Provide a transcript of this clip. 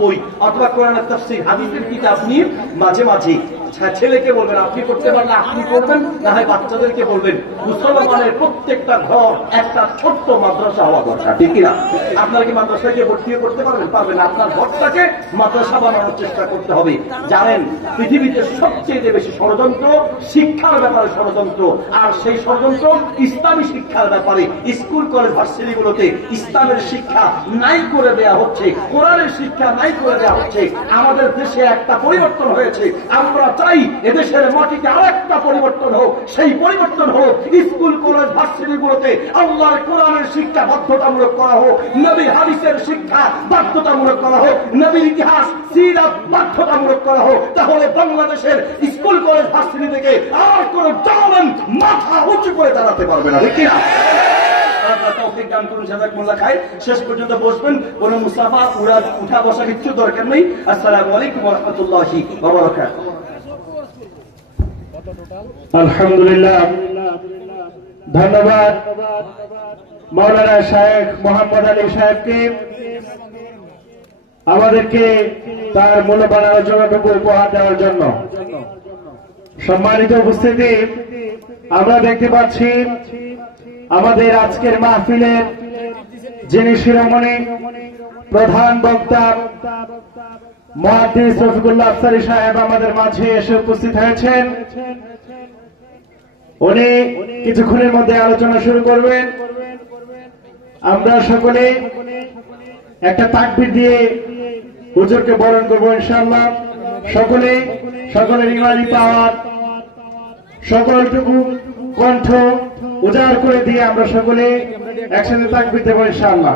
বই অথবা কোরআনের তাফসীর হাদিসের কিতাব নিয়ে মাঝে মাঝে ছেলেকে বলবেন আপনি করতে পারলে আপনি করবেন, না হয় বাচ্চাদেরকে বলবেন। মুসলমানের প্রত্যেকটা ঘর একটা ছোট্ট মাদ্রাসা হওয়া দরকার, ঠিক কিনা? আপনারা কি মাদ্রাসায় গিয়ে ভর্তিও করতে পারবেন? পারবেন। আপনার ঘরটাকে মাদ্রাসা বানানোর চেষ্টা করতে হবে। জানেন পৃথিবীতে সবচেয়ে বেশি ষড়যন্ত্র শিক্ষার ব্যাপারে ষড়যন্ত্র, আর সেই ষড়যন্ত্র ইসলামী শিক্ষার ব্যাপারে। স্কুল কলেজ ভার্সিটিগুলোতে ইসলামের শিক্ষা নাই করে দেওয়া হচ্ছে, কোরআনের শিক্ষা নাই করে দেওয়া হচ্ছে। আমাদের দেশে একটা পরিবর্তন হয়েছে, আমরা চাই এদেশের মাটিতে আরেকটা পরিবর্তন হোক। সেই পরিবর্তন হোক স্কুল কলেজ ভার্সিটিগুলোতে আল্লাহর কোরআনের শিক্ষা বাধ্যতামূলক করা হোক, নবীর হাদিসের শিক্ষা বাধ্যতামূলক করা হোক, নবীর ইতিহাস সিরাত বাধ্যতামূলক করা হোক। তাহলে বাংলাদেশের স্কুল কলেজ ভার্সিটি থেকে আর কোন জালেম মাথা উঁচু করে দাঁড়াতে পারবে না, ঠিক কিনা? শেষ পর্যন্ত বসবেন, কোন মুসাফা উঠা বসা কিচ্ছু দরকার নেই। আসসালামু আলাইকুম ওয়া রাহমাতুল্লাহি ওয়া বারাকাতুহু। আলহামদুলিল্লাহ, ধন্যবাদ মাওলানা শায়েখ মোহাম্মদ আলী সাহেবকে আমাদেরকে তার মূল্যবান আলোচনাটুকু উপহার দেওয়ার জন্য। সম্মানিত উপস্থিতি, আমরা দেখতে পাচ্ছি আমাদের আজকের মাহফিলের যিনি শিরোমণি প্রধান বক্তা মুহাদ্দিস রফিকুল্লাহ আফসারী সাহেব আমাদের মাঝে এসে উপস্থিত হয়েছেন। উনি কিছুক্ষণের মধ্যে আলোচনা শুরু করবেন। আমরা সকলে একটা তাকবীর দিয়ে হুজুরকে বরণ করবো ইনশাআল্লাহ। সকলের ইমানি পাওয়ার সকলটুকু কণ্ঠ উজাড় করে দিয়ে আমরা সকলে একসাথে তাকবীর দেবো ইনশাআল্লাহ।